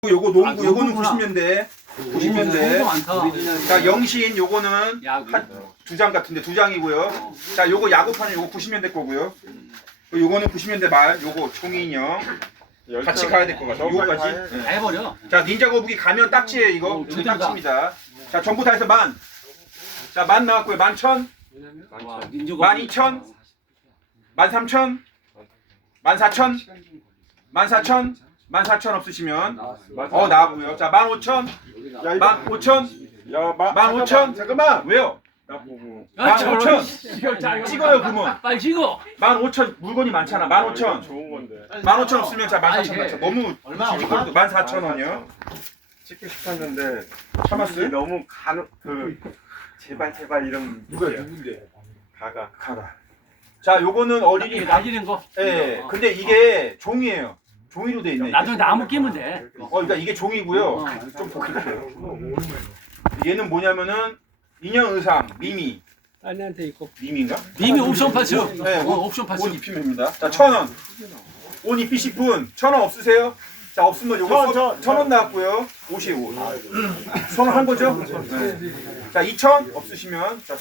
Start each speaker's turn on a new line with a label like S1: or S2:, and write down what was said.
S1: 요거 농구
S2: 아,
S1: 요거는
S2: 농구구나.
S1: 90년대.
S2: 농구
S1: 90년대.
S2: 많다.
S1: 자, 영신 요거는
S2: 야구.
S1: 한 두 장 같은데 두 장이고요. 자, 요거 야구판은 요거 90년대 거고요. 요거는 90년대 말. 요거 종이인형. 같이 가야 될 것 같아요. 요거까지.
S2: 다 해버려.
S1: 자, 닌자 거북이 가면 딱지예요, 이거. 이거
S2: 제대로다.
S1: 딱지입니다. 자, 전부 다 해서 만. 자, 만 나왔고요. 11,000,
S2: 와, 민주가
S1: 12,000, 13,000, 14,000, 14,000, 14,000 없으시면 나왔고요. 자, 15,000, 15,000,
S3: 야,
S1: 15,000.
S3: 잠깐만.
S1: 왜요?
S3: 나 보고.
S1: 15,000. 찍어요, 그러면.
S2: 빨리 찍어.
S1: 15,000 물건이 많잖아. 15,000.
S3: 좋은 건데.
S1: 15,000 없으면 자, 14,000
S2: 아니,
S1: 맞죠? 너무
S4: 얼마?
S1: 14,000원이요.
S3: 찍고 싶었는데
S1: 참았어요?
S3: 너무 제발 이런
S1: 누군데?
S3: 가가.
S1: 자, 요거는 어린이
S2: 이게 날리는 거.
S1: 예. 근데 이게 종이에요. 종이로 돼 있네.
S2: 나중에 나무 끼면 돼.
S1: 그러니까 이게 종이고요. 좀 복잡해요. 얘는 뭐냐면은 인형 의상 미미.
S4: 딸내한테 입고
S1: 미미인가?
S2: 이미 옵션 파츠.
S1: 네,
S2: 옵션 파츠.
S1: 옷 입히면 됩니다. 자, 1,000원. 옷 입히실 분 1,000원 없으세요? 자, 없으면 요거 1,000원 나왔고요. 옷이 옷. 손을 한 거죠? 네. 자, 2,000 없으시면 자,